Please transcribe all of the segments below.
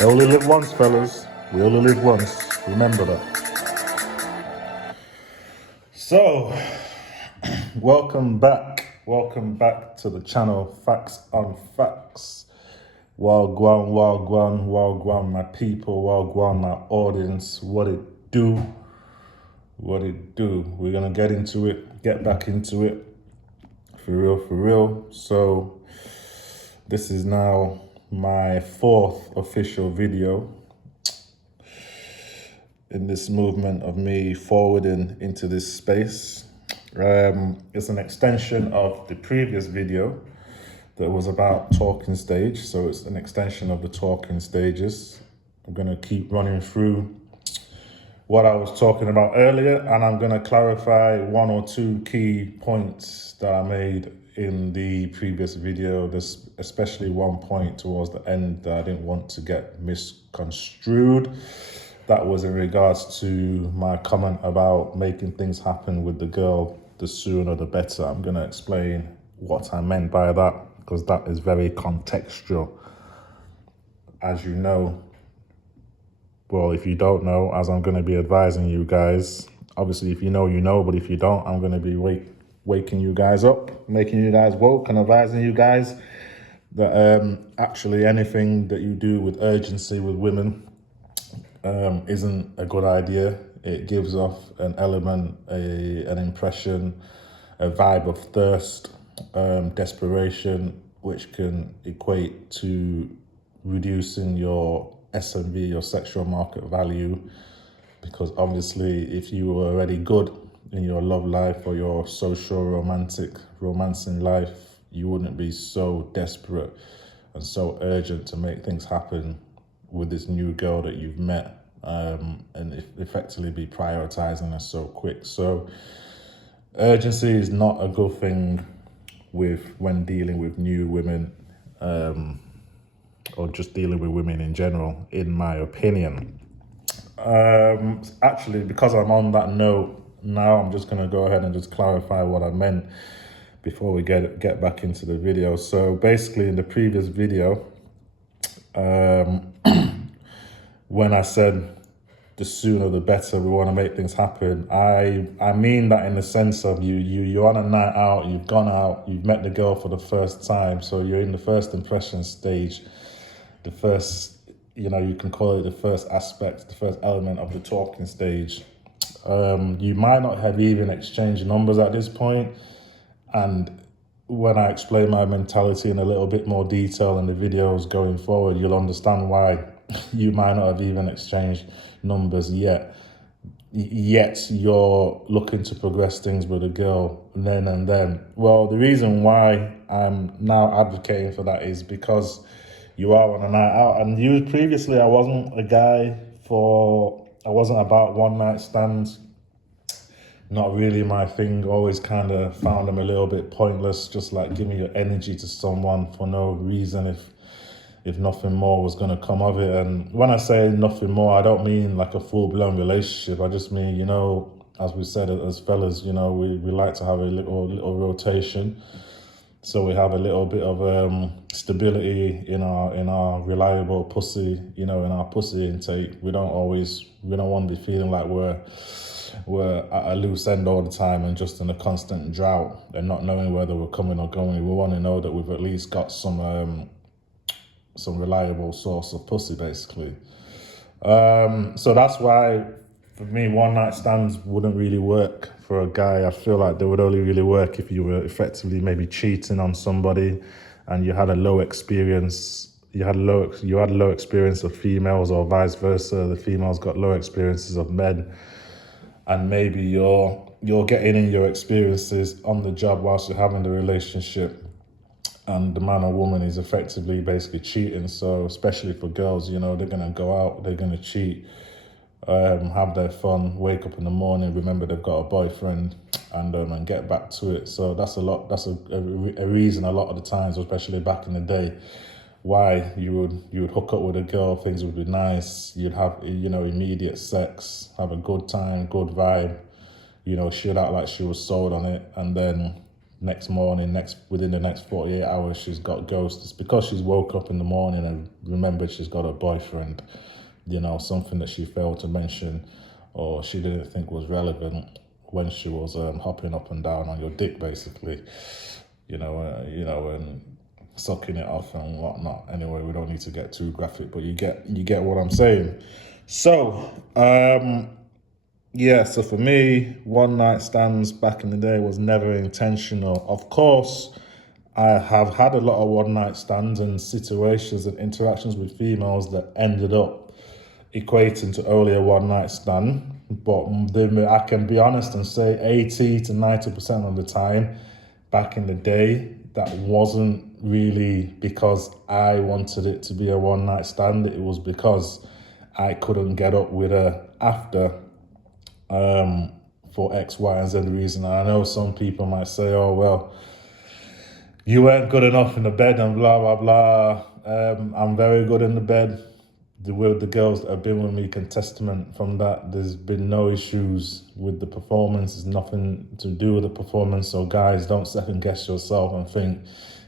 We only live once, fellas. We only live once. Remember that. So, welcome back. Welcome back to the channel, Facts on Facts. Wagwan, wagwan, wagwan, my people, wagwan, my audience. What it do? What it do? We're gonna get into it, get back into it. For real, for real. So, this is now my 4th official video in this movement of me forwarding into this space. It's an extension of the previous video that was about talking stage. So it's an extension of the talking stages. I'm gonna keep running through what I was talking about earlier, and I'm gonna clarify 1 or 2 key points that I made in the previous video. There's especially one point towards the end that I didn't want to get misconstrued. That was in regards to my comment about making things happen with the girl, the sooner the better. I'm gonna explain what I meant by that, because that is very contextual. As you know, well, if you don't know, as I'm gonna be advising you guys, obviously if you know, you know, but if you don't, I'm gonna be waking you guys up, making you guys woke, and advising you guys that actually anything that you do with urgency with women isn't a good idea. It gives off an element, an impression, a vibe of thirst, desperation, which can equate to reducing your SMV, your sexual market value, because obviously if you were already good in your love life or your social romancing life, you wouldn't be so desperate and so urgent to make things happen with this new girl that you've met, and effectively be prioritizing her so quick. So urgency is not a good thing when dealing with new women, or just dealing with women in general, in my opinion. Actually, because I'm on that note now, I'm just going to go ahead and just clarify what I meant before we get back into the video. So basically, in the previous video, when I said the sooner the better, we want to make things happen, I mean that in the sense of you're on a night out, you've gone out, you've met the girl for the first time, so you're in the first impression stage, the first, you can call it the first aspect, the first element of the talking stage. You might not have even exchanged numbers at this point, and when I explain my mentality in a little bit more detail in the videos going forward, you'll understand why you might not have even exchanged numbers yet you're looking to progress things with a girl then and then. Well, the reason why I'm now advocating for that is because you are on a night out, and previously I wasn't about one night stands. Not really my thing. Always kind of found them a little bit pointless, just like giving your energy to someone for no reason if nothing more was going to come of it. And when I say nothing more, I don't mean like a full-blown relationship. I just mean, as we said as fellas, we like to have a little rotation, so we have a little bit of stability in our reliable pussy, in our pussy intake. We don't want to be feeling like we're at a loose end all the time and just in a constant drought and not knowing whether we're coming or going. We want to know that we've at least got some reliable source of pussy, basically. So that's why, for me, one night stands wouldn't really work for a guy. I feel like they would only really work if you were effectively maybe cheating on somebody and you had a low experience. You had low experience of females, or vice versa. The females got low experiences of men. and maybe you're getting in your experiences on the job whilst you're having the relationship, and the man or woman is effectively basically cheating. So especially for girls, they're gonna go out, they're gonna cheat, have their fun, wake up in the morning, remember they've got a boyfriend, and get back to it. So that's a lot. That's a reason a lot of the times, especially back in the day, why you would hook up with a girl. Things would be nice. You'd have immediate sex, have a good time, good vibe. She'd act like she was sold on it, and then next morning, within the next 48 hours, she's got ghosts. It's because she's woke up in the morning and remembered she's got a boyfriend. Something that she failed to mention, or she didn't think was relevant when she was hopping up and down on your dick, basically. And sucking it off and whatnot. Anyway, we don't need to get too graphic, but you get what I'm saying. So, yeah, so for me, one night stands back in the day was never intentional. Of course, I have had a lot of one night stands and situations and interactions with females that ended up equating to only a one night stand. But I can be honest and say 80 to 90% of the time, back in the day, that wasn't really because I wanted it to be a one night stand. It was because I couldn't get up with her after, for X, Y, and Z reason. And I know some people might say, oh, well, you weren't good enough in the bed and blah, blah, blah. I'm very good in the bed. The girls that have been with me can testament from that. There's been no issues with the performance. There's nothing to do with the performance. So guys, don't second guess yourself and think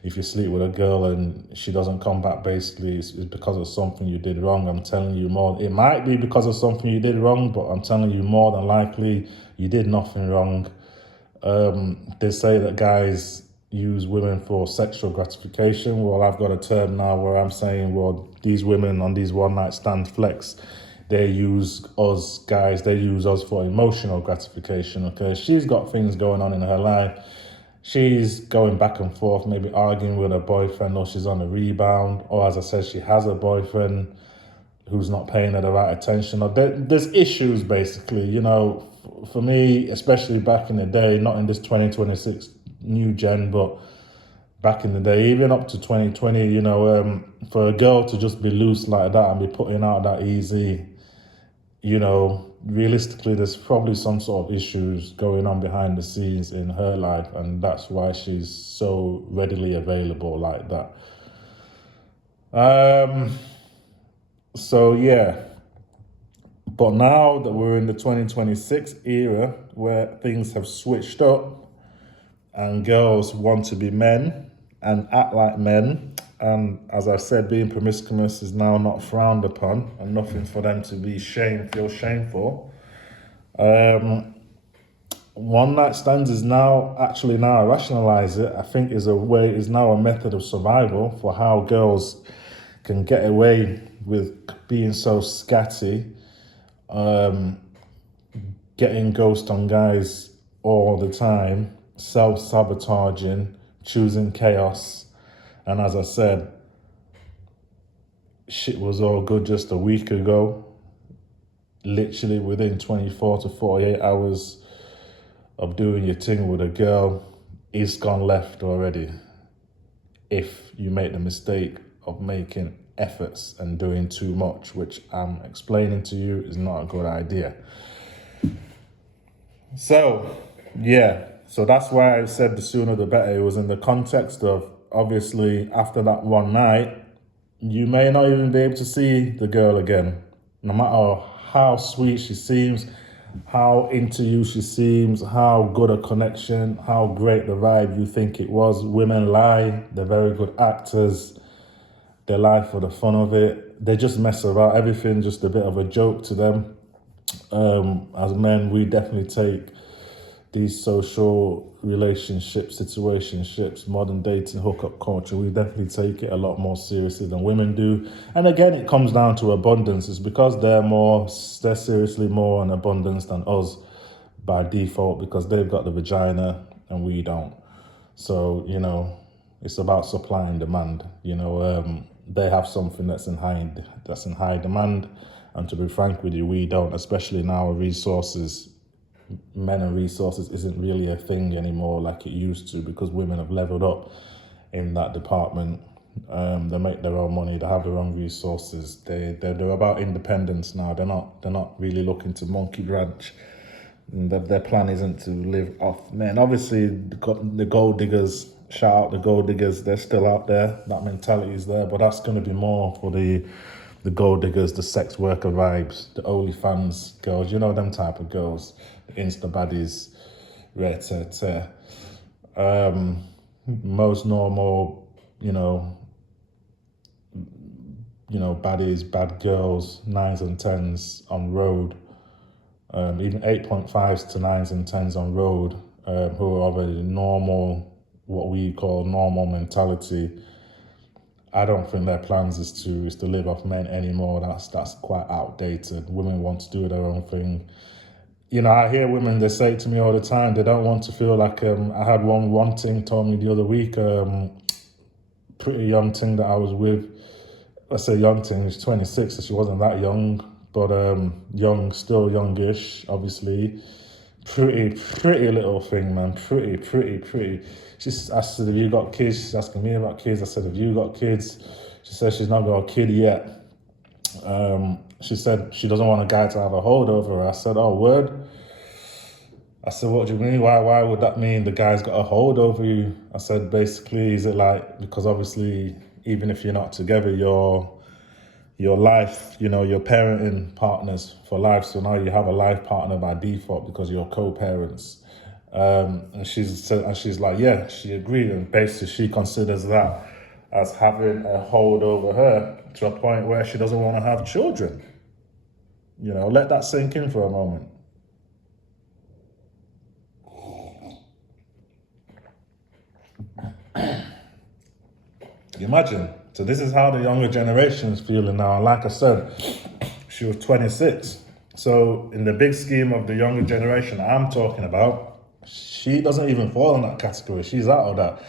if you sleep with a girl and she doesn't come back, basically it's because of something you did wrong. I'm telling you more. It might be because of something you did wrong, but I'm telling you more than likely you did nothing wrong. They say that guys use women for sexual gratification. Well, I've got a term now where I'm saying, well, these women on these one night stand flex, they use us guys, they use us for emotional gratification. Okay, she's got things going on in her life. She's going back and forth, maybe arguing with her boyfriend, or she's on a rebound, or as I said, she has a boyfriend who's not paying her the right attention. Or there's issues, basically. For me, especially back in the day, not in this 2026 new gen, but back in the day, even up to 2020, for a girl to just be loose like that and be putting out that easy, realistically, there's probably some sort of issues going on behind the scenes in her life, and that's why she's so readily available like that. So yeah, but now that we're in the 2026 era where things have switched up and girls want to be men and act like men, and as I said, being promiscuous is now not frowned upon and nothing for them to be feel shameful. One night stands is now I rationalize it, I think is now a method of survival for how girls can get away with being so scatty, getting ghost on guys all the time, self-sabotaging, choosing chaos. And as I said, shit was all good just a week ago. Literally within 24 to 48 hours of doing your thing with a girl, it's gone left already. If you make the mistake of making efforts and doing too much, which I'm explaining to you is not a good idea. So, yeah. So that's why I said the sooner the better. It was in the context of, obviously, after that one night, you may not even be able to see the girl again. No matter how sweet she seems, how into you she seems, how good a connection, how great the vibe you think it was. Women lie. They're very good actors. They lie for the fun of it. They just mess around. Everything just a bit of a joke to them. As men, we definitely take these social relationships, situationships, modern dating, hookup culture, we definitely take it a lot more seriously than women do. And again, it comes down to abundance. It's because they're seriously more in abundance than us by default, because they've got the vagina and we don't. So, it's about supply and demand. They have something that's in high demand. And to be frank with you, we don't, especially now with resources men and resources isn't really a thing anymore like it used to, because women have leveled up in that department. They make their own money, they have their own resources. They're about independence now. They're not really looking to monkey branch. And their plan isn't to live off men. Obviously, the gold diggers, shout out the gold diggers, they're still out there. That mentality is there, but that's going to be more for the gold diggers, the sex worker vibes, the OnlyFans girls, you know, them type of girls, the Insta baddies, most normal, baddies, bad girls, 9s and 10s on road, even 8.5s to 9s and 10s on road, who are of a normal, what we call normal mentality. I don't think their plans is to live off men anymore. That's quite outdated. Women want to do their own thing. I hear women, they say to me all the time, they don't want to feel like, I had one thing told me the other week, pretty young thing that I was with. Let's say young thing, she's 26, so she wasn't that young, but young, still youngish, obviously. Pretty little thing, man. Pretty. I said, have you got kids? She's asking me about kids. I said, have you got kids? She said she's not got a kid yet. She said she doesn't want a guy to have a hold over her. I said, oh, word? I said, what do you mean? Why would that mean the guy's got a hold over you? I said, basically, is it like, because obviously, even if you're not together, your life, you're parenting partners for life. So now you have a life partner by default because you're co-parents. And she's like, yeah, she agreed. And basically she considers that as having a hold over her to a point where she doesn't want to have children. Let that sink in for a moment. Imagine. So this is how the younger generation is feeling now. And like I said, she was 26. So in the big scheme of the younger generation I'm talking about, she doesn't even fall in that category. She's out of that.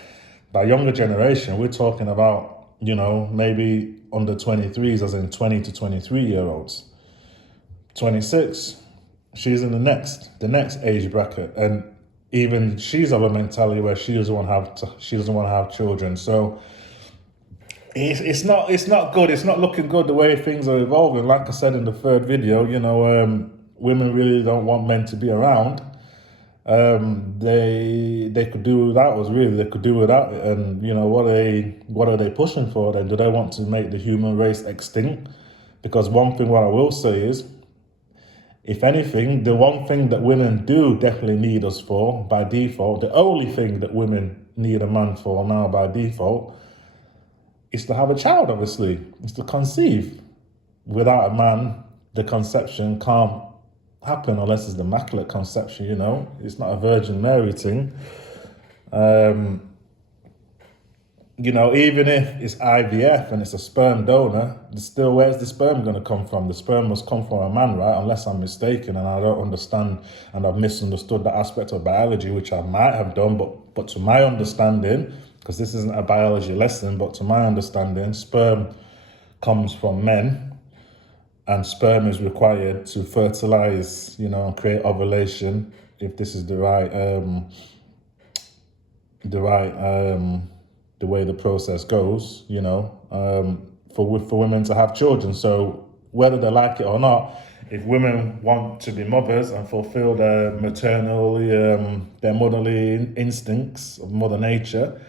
By younger generation, we're talking about, maybe under 23s, as in 20 to 23-year-olds. 26, she's in the next age bracket. And even she's of a mentality where she doesn't want to have children. So it's not good. It's not looking good the way things are evolving. Like I said in the third video, women really don't want men to be around. They could do without us, really. They could do without it. And what are they pushing for then? Do they want to make the human race extinct? Because one thing what I will say is, if anything, the one thing that women do definitely need us for by default, the only thing that women need a man for now by default, is to have a child, obviously. It's to conceive. Without a man, the conception can't happen unless it's the immaculate conception, It's not a Virgin Mary thing. Even if it's IVF and it's a sperm donor, still, where's the sperm going to come from? The sperm must come from a man, right? Unless I'm mistaken and I don't understand and I've misunderstood that aspect of biology, which I might have done, but to my understanding, because this isn't a biology lesson, but to my understanding, sperm comes from men, and sperm is required to fertilize, and create ovulation, if this is the way the process goes, for women to have children. So whether they like it or not, if women want to be mothers and fulfill their their motherly instincts of Mother Nature,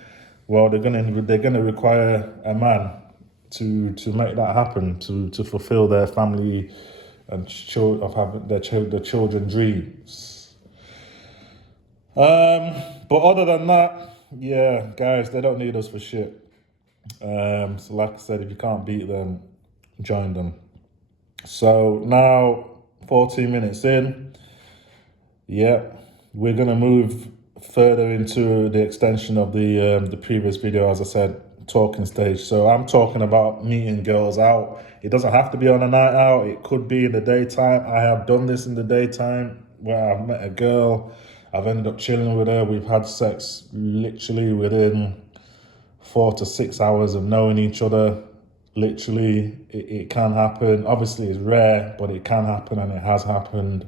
well, they're gonna require a man to make that happen, to fulfill their family and of having their children dreams. But other than that, yeah, guys, they don't need us for shit. So like I said, if you can't beat them, join them. So now, 14 minutes in, we're gonna move further into the extension of the previous video, as I said, talking stage. So I'm talking about meeting girls out. It doesn't have to be on a night out. It could be in the daytime. I have done this in the daytime where I've met a girl. I've ended up chilling with her. We've had sex literally within 4 to 6 hours of knowing each other. Literally, it can happen. Obviously, it's rare, but it can happen and it has happened.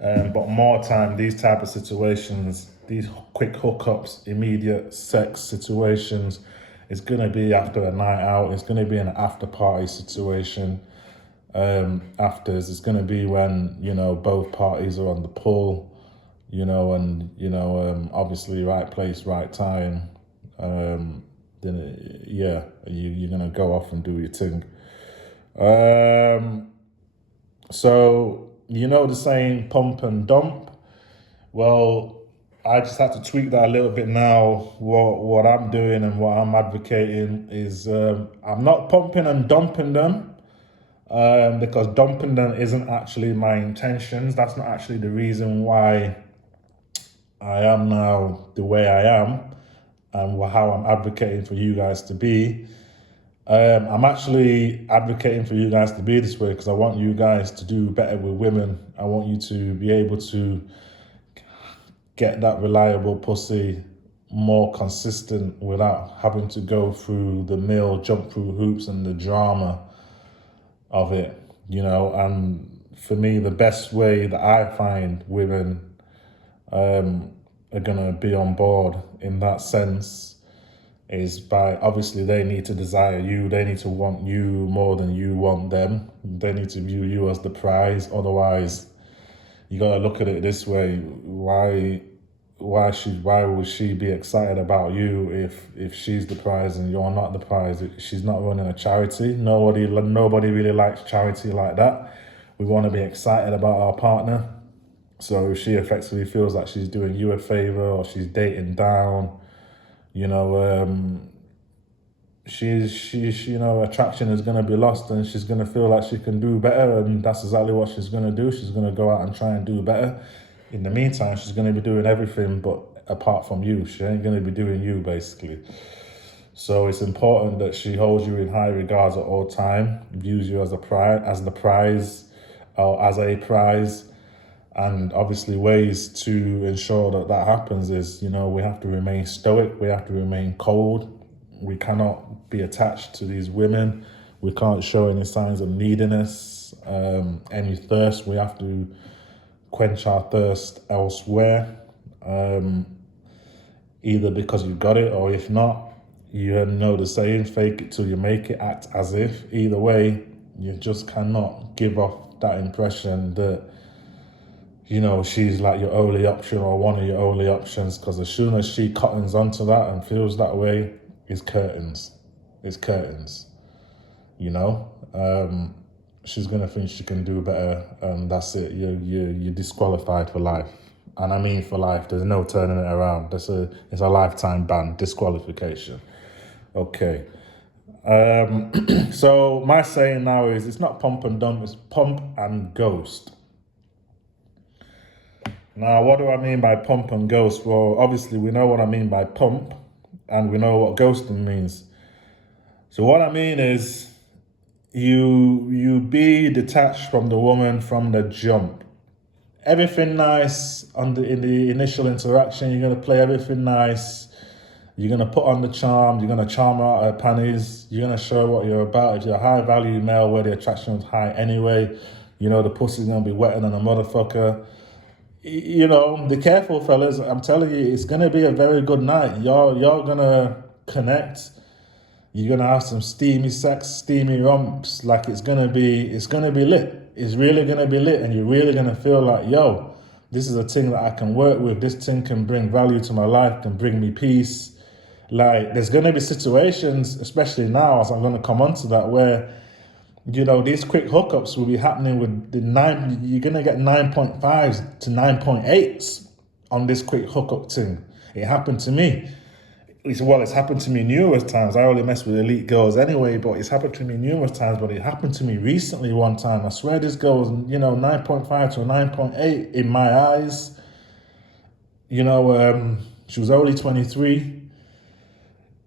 But more time, these type of situations, these quick hookups, immediate sex situations, it's gonna be after a night out. It's gonna be an after party situation. Afters, it's gonna be when both parties are on the pull, and obviously right place, right time. Then yeah, you're gonna go off and do your thing. So the saying pump and dump. Well, I just had to tweak that a little bit now. What I'm doing and what I'm advocating is I'm not pumping and dumping them, because dumping them isn't actually my intentions. That's not actually the reason why I am now the way I am and how I'm advocating for you guys to be. I'm actually advocating for you guys to be this way because I want you guys to do better with women. I want you to be able to get that reliable pussy more consistent without having to go through the mill, jump through hoops and the drama of it, and for me, the best way that I find women are gonna be on board in that sense is by, obviously they need to desire you, they need to want you more than you want them, they need to view you as the prize. Otherwise, you gotta look at it this way: why would she be excited about you if she's the prize and you're not the prize? She's not running a charity. Nobody really likes charity like that. We want to be excited about our partner. So if she effectively feels like she's doing you a favor or she's dating down, attraction is going to be lost and she's going to feel like she can do better, and that's exactly what she's going to do. She's going to go out and try and do better. In the meantime, she's going to be doing everything but apart from you. She ain't going to be doing you, basically. So it's important that she holds you in high regards at all time, views you as the prize, or as a prize. And obviously ways to ensure that happens is, we have to remain stoic, we have to remain cold. We cannot be attached to these women. We can't show any signs of neediness, any thirst. We have to quench our thirst elsewhere, either because you got it, or if not, you know the saying, fake it till you make it, act as if. Either way, you just cannot give off that impression that she's like your only option or one of your only options, because as soon as she cottons onto that and feels that way, it's curtains. It's curtains. She's gonna think she can do better, and that's it. You're disqualified for life, and I mean for life. There's no turning it around. It's a lifetime ban, disqualification. Okay. So my saying now is, it's not pump and dump, it's pump and ghost. Now, what do I mean by pump and ghost? Well, obviously we know what I mean by pump, and we know what ghosting means. So what I mean is, you be detached from the woman from the jump. Everything nice in the initial interaction. You're gonna play everything nice. You're gonna put on the charm. You're gonna charm her out of her panties. You're gonna show her what you're about. If you're a high value male where the attraction is high anyway, the pussy's gonna be wetter than a motherfucker. Be careful, fellas. I'm telling you, it's gonna be a very good night. Y'all gonna connect. You're gonna have some steamy sex, steamy romps. Like it's gonna be lit. It's really gonna be lit, and you're really gonna feel like, yo, this is a thing that I can work with. This thing can bring value to my life, can bring me peace. Like there's gonna be situations, especially now, as I'm gonna come onto that, where these quick hookups will be happening with you're gonna get 9.5s to 9.8s on this quick hookup thing. It happened to me. It's happened to me numerous times. I only mess with elite girls anyway, but it's happened to me numerous times. But it happened to me recently one time. I swear this girl was, 9.5 to a 9.8 in my eyes. She was only 23,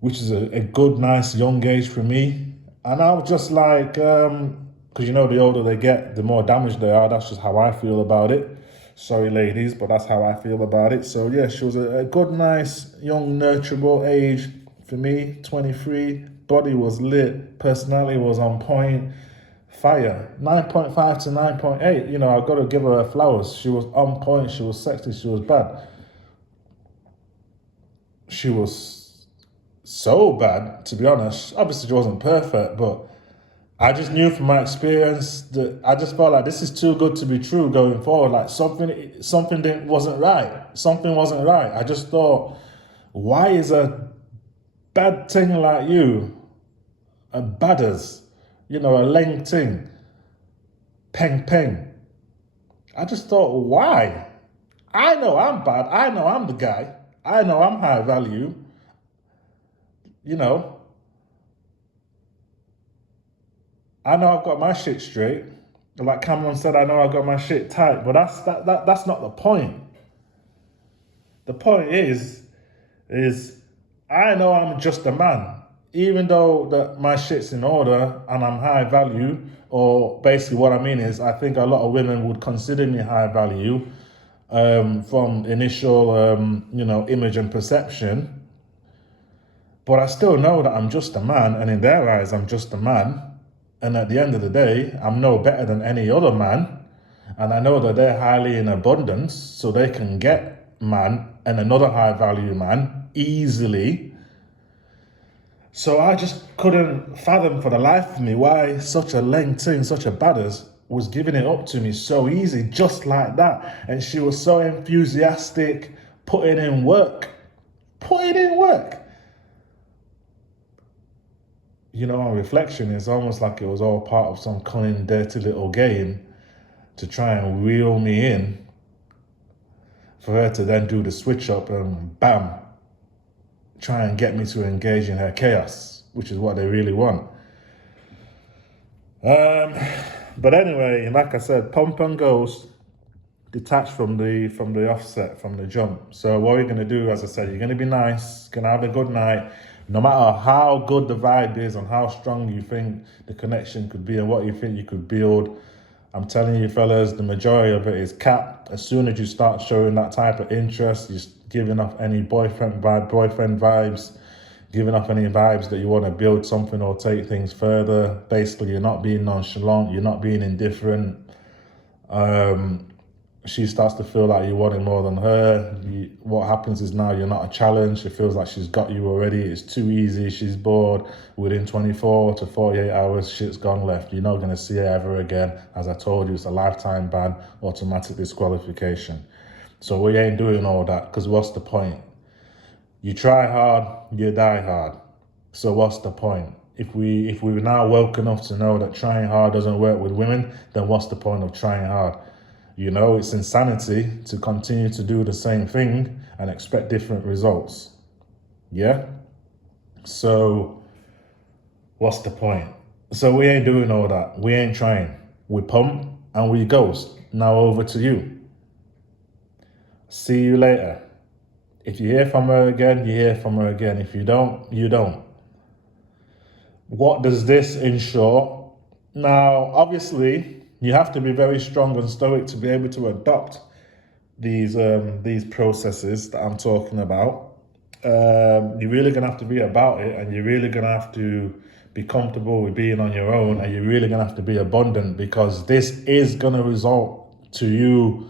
which is a good, nice young age for me. And I was just like, because the older they get, the more damaged they are. That's just how I feel about it. Sorry, ladies, but that's how I feel about it. So yeah, she was a good, nice, young, nurturable age for me, 23. Body was lit, personality was on point, fire. 9.5 to 9.8. You know, I've got to give her flowers. She was on point. She was sexy. She was bad. She was so bad, to be honest. Obviously, she wasn't perfect, but I just knew from my experience that I just felt like this is too good to be true going forward. Like wasn't right. Something wasn't right. I just thought, why is a bad thing like you, a badders, you know, a leng ting, peng peng? I just thought, why? I know I'm bad. I know I'm the guy. I know I'm high value. You know, I know I've got my shit straight. Like Cameron said, I know I've got my shit tight, but that's not the point. The point is I know I'm just a man. Even though that my shit's in order and I'm high value, or basically what I mean is I think a lot of women would consider me high value from initial image and perception. But I still know that I'm just a man, and in their eyes, I'm just a man. And at the end of the day, I'm no better than any other man. And I know that they're highly in abundance, so they can get man and another high value man easily. So I just couldn't fathom for the life of me why such a leng ting, such a badders was giving it up to me so easy, just like that. And she was so enthusiastic, putting in work. You know, on reflection, it's almost like it was all part of some cunning, dirty little game to try and reel me in for her to then do the switch up and bam, try and get me to engage in her chaos, which is what they really want. But anyway, like I said, pump and ghost detached from the offset, from the jump. So what you're gonna do, as I said, you're gonna be nice, gonna have a good night. No matter how good the vibe is and how strong you think the connection could be and what you think you could build, I'm telling you fellas, the majority of it is capped. As soon as you start showing that type of interest, you're giving off any boyfriend vibes, giving off any vibes that you want to build something or take things further. Basically, you're not being nonchalant, you're not being indifferent. She starts to feel like you want it more than her. What happens is now you're not a challenge. It feels like she's got you already. It's too easy. She's bored. Within 24 to 48 hours, shit's gone left. You're not going to see her ever again. As I told you, it's a lifetime ban, automatic disqualification. So we ain't doing all that, because what's the point? You try hard, you die hard. So what's the point? If we're now woke enough to know that trying hard doesn't work with women, then what's the point of trying hard? You know, it's insanity to continue to do the same thing and expect different results. Yeah? So, what's the point? So we ain't doing all that. We ain't trying. We pump and we ghost. Now over to you. See you later. If you hear from her again, you hear from her again. If you don't, you don't. What does this ensure? Now, obviously, you have to be very strong and stoic to be able to adopt these processes that I'm talking about. You're really gonna have to be about it, and you're really gonna have to be comfortable with being on your own, and you're really gonna have to be abundant, because this is gonna result to you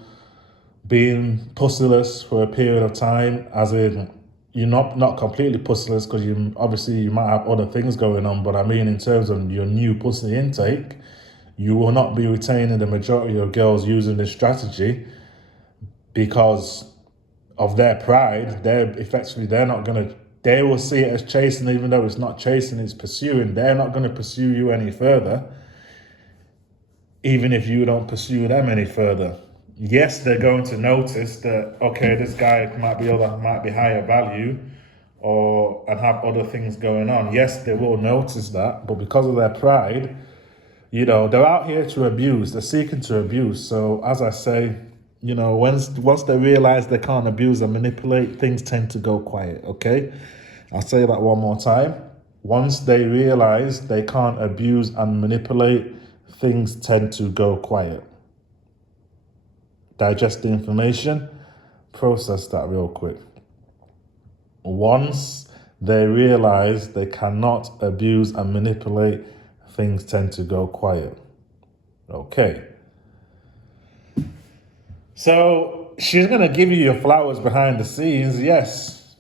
being pussyless for a period of time, as in you're not completely pussyless, because you might have other things going on, but I mean in terms of your new pussy intake, you will not be retaining the majority of girls using this strategy because of their pride. They will see it as chasing, even though it's not chasing, it's pursuing. They're not going to pursue you any further, even if you don't pursue them any further. Yes, they're going to notice that, okay, this guy might be higher value and have other things going on. Yes, they will notice that, but because of their pride, you know, they're out here to abuse. They're seeking to abuse. So as I say, you know, once they realize they can't abuse and manipulate, things tend to go quiet, okay? I'll say that one more time. Once they realize they can't abuse and manipulate, things tend to go quiet. Digest the information, process that real quick. Once they realize they cannot abuse and manipulate, things tend to go quiet. Okay. So she's going to give you your flowers behind the scenes. Yes.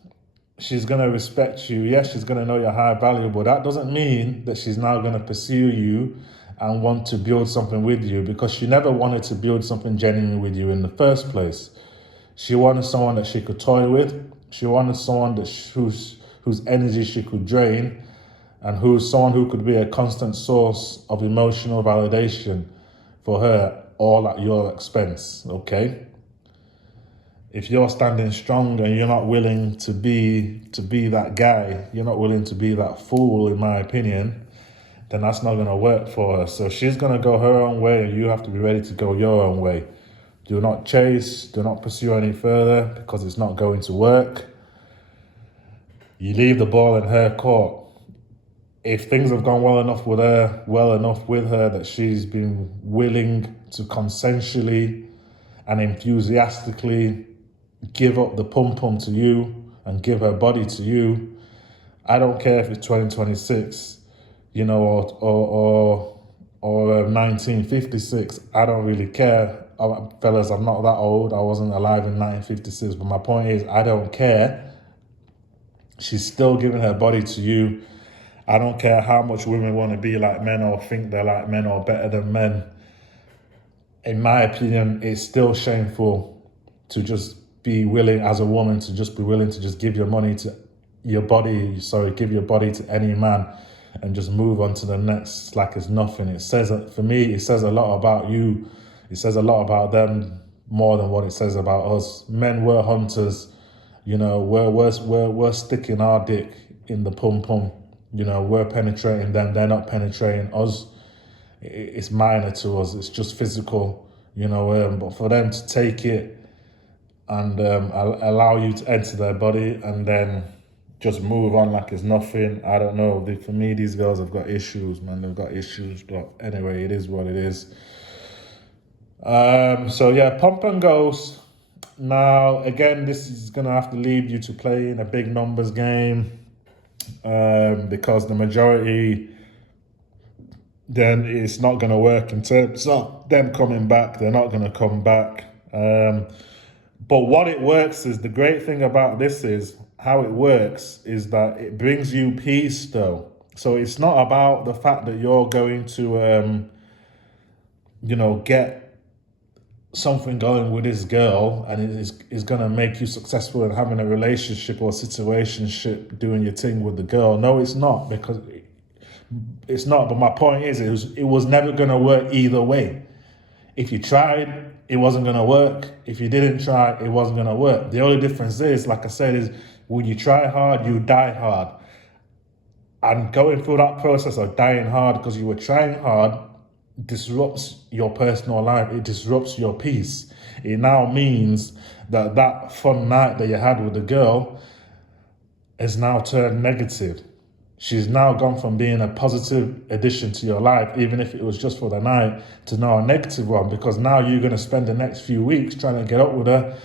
She's going to respect you. Yes, she's going to know you're high value, but that doesn't mean that she's now going to pursue you and want to build something with you, because she never wanted to build something genuine with you in the first place. She wanted someone that she could toy with. She wanted someone whose energy she could drain, and who's someone who could be a constant source of emotional validation for her, all at your expense, okay? If you're standing strong and you're not willing to be that guy, you're not willing to be that fool, in my opinion, then that's not going to work for her. So she's going to go her own way, and you have to be ready to go your own way. Do not chase, do not pursue any further, because it's not going to work. You leave the ball in her court. If things have gone well enough with her that she's been willing to consensually and enthusiastically give up the pum-pum to you and give her body to you, I don't care if it's 2026, or 1956. I don't really care. Fellas, I'm not that old. I wasn't alive in 1956, but my point is, I don't care. She's still giving her body to you. I don't care how much women want to be like men or think they're like men or better than men. In my opinion, it's still shameful to just be willing, as a woman, to just be willing to just give your body to any man and just move on to the next like it's nothing. It says, for me, it says a lot about you. It says a lot about them more than what it says about us. Men, we're hunters. We're sticking our dick in the pum-pum. We're penetrating them. They're not penetrating us. It's minor to us. It's just physical, but for them to take it and allow you to enter their body and then just move on like it's nothing, I don't know. For me, these girls have got issues, man. They've got issues, but anyway, it is what it is. So yeah, pump and goes. Now, again, this is going to have to lead you to play in a big numbers game, because the majority, then it's not going to work in terms of them coming back. They're not going to come back. But what it works is, the great thing about this is, how it works is that it brings you peace though. So it's not about the fact that you're going to, get something going with this girl and it is going to make you successful in having a relationship or situationship, doing your thing with the girl. No, it's not, because it's not. But my point is, it was never going to work either way. If you tried, it wasn't going to work. If you didn't try, it wasn't going to work. The only difference is, like I said, is when you try hard, you die hard. And going through that process of dying hard because you were trying hard disrupts your personal life. It disrupts your peace. It now means that fun night that you had with the girl is now turned negative. She's now gone from being a positive addition to your life, even if it was just for the night, to now a negative one, because now you're going to spend the next few weeks trying to get up with her,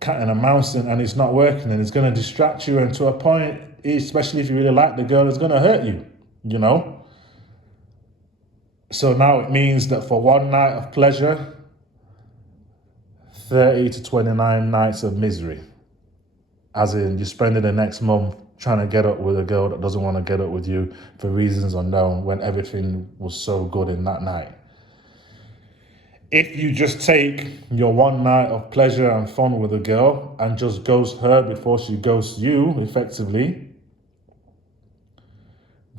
cat and a mouse, and it's not working, and it's going to distract you, and to a point, especially if you really like the girl, it's going to hurt you, So now it means that for one night of pleasure, 30 to 29 nights of misery. As in, you're spending the next month trying to get up with a girl that doesn't want to get up with you for reasons unknown, when everything was so good in that night. If you just take your one night of pleasure and fun with a girl and just ghost her before she ghosts you, effectively,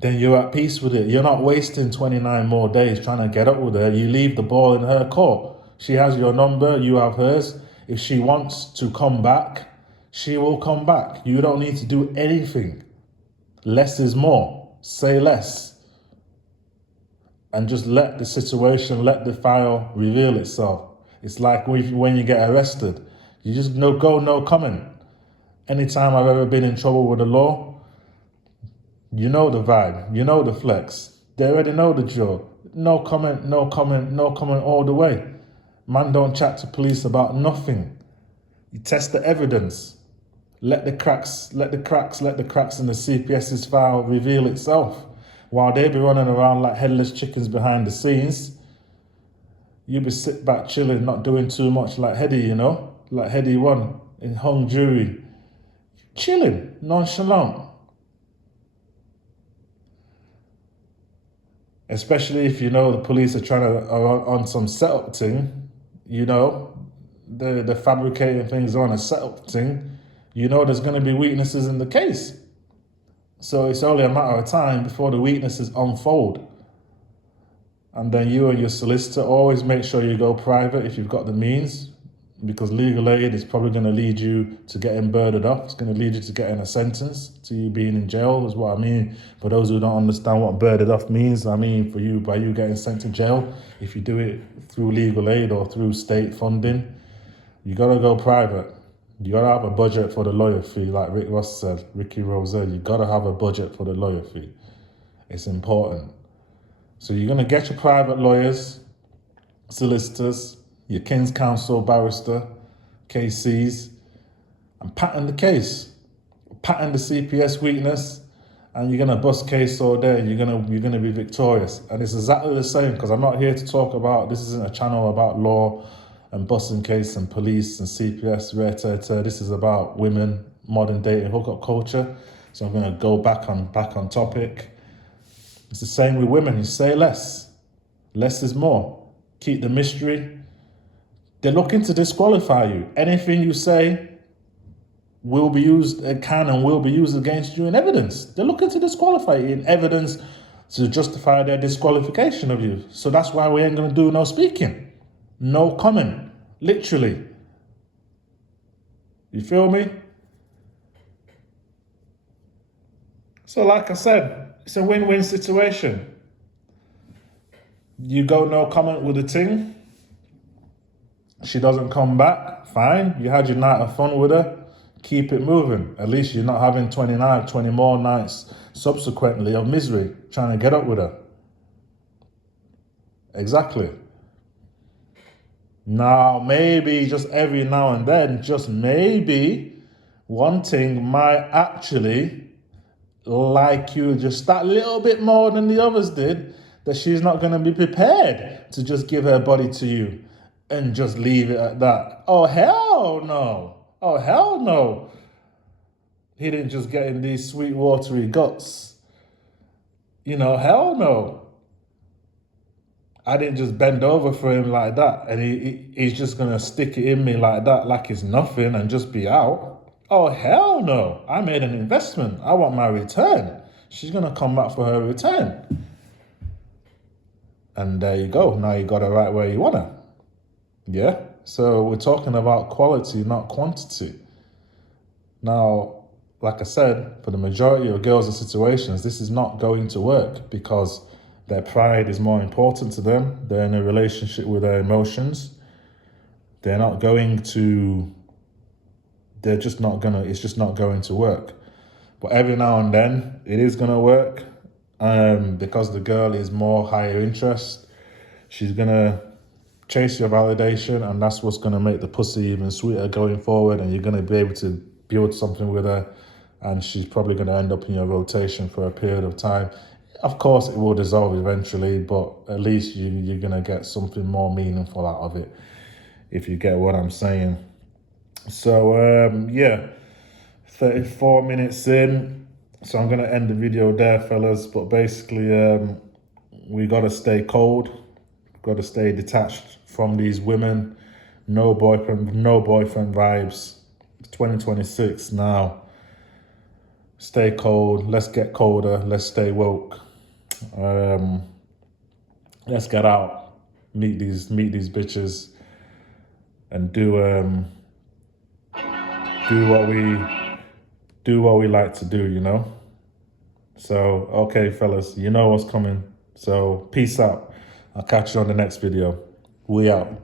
then you're at peace with it. You're not wasting 29 more days trying to get up with her. You leave the ball in her court. She has your number, you have hers. If she wants to come back, she will come back. You don't need to do anything. Less is more. Say less. And just let the situation, let the file reveal itself. It's like when you get arrested. You just go, no comment. Anytime I've ever been in trouble with the law, you know the vibe, you know the flex. They already know the drill. No comment, no comment, no comment all the way. Man don't chat to police about nothing. You test the evidence. Let the cracks in the CPS's file reveal itself. While they be running around like headless chickens behind the scenes, You be sit back chilling, not doing too much like Hedy, you know, like Hedy One in hung jury, chilling, nonchalant. Especially if you know the police are are on some setup thing, you know, they're fabricating things on a setup thing. You know, there's going to be weaknesses in the case, so it's only a matter of time before the weaknesses unfold. And then you and your solicitor always make sure you go private if you've got the means, because legal aid is probably going to lead you to getting birded off. It's going to lead you to getting a sentence, to you being in jail, is what I mean. For those who don't understand what birded off means, I mean for you, by you getting sent to jail, if you do it through legal aid or through state funding, you got to go private. You got to have a budget for the lawyer fee, like Rick Ross said, Ricky Rose said, you got to have a budget for the lawyer fee. It's important. So you're going to get your private lawyers, solicitors, your King's Counsel barrister, KCs, and pattern the case, pattern the CPS weakness, and you're going to bust case all day. You're going to be victorious. And it's exactly the same, because I'm not here to talk about, this isn't a channel about law and busting case and police and CPS, This is about women, modern dating, hookup culture. So I'm going to go back on topic. It's the same with women. You say less. Less is more. Keep the mystery. They're looking to disqualify you. Anything you say will be used, can and will be used against you in evidence. They're looking to disqualify you in evidence to justify their disqualification of you. So that's why we ain't going to do no speaking. No comment. Literally. You feel me? So like I said, it's a win-win situation. You go no comment with the ting. She doesn't come back. Fine. You had your night of fun with her. Keep it moving. At least you're not having 20 more nights subsequently of misery trying to get up with her. Exactly. Now, maybe just every now and then, just maybe, one ting might actually like you just that little bit more than the others did, that she's not going to be prepared to just give her body to you and just leave it at that. Oh, hell no. Oh, hell no. He didn't just get in these sweet watery guts. You know, hell no. I didn't just bend over for him like that and he's just going to stick it in me like that, like it's nothing, and just be out. Oh, hell no. I made an investment. I want my return. She's going to come back for her return. And there you go. Now you got her right where you want her. Yeah? So we're talking about quality, not quantity. Now, like I said, for the majority of girls and situations, this is not going to work because their pride is more important to them. They're in a relationship with their emotions. They're not going to... it's just not going to work. But every now and then it is going to work, because the girl is more higher interest. She's going to chase your validation, and that's what's going to make the pussy even sweeter going forward, and you're going to be able to build something with her, and she's probably going to end up in your rotation for a period of time. Of course it will dissolve eventually, but at least you're going to get something more meaningful out of it, if you get what I'm saying. So, yeah, 34 minutes in. So I'm going to end the video there, fellas. But basically, we got to stay cold. Got to stay detached from these women. No boyfriend vibes. 2026 now. Stay cold. Let's get colder. Let's stay woke. Let's get out. Meet these bitches. And do what we like to do, you know? So, okay, fellas, you know what's coming. So, peace out. I'll catch you on the next video. We out.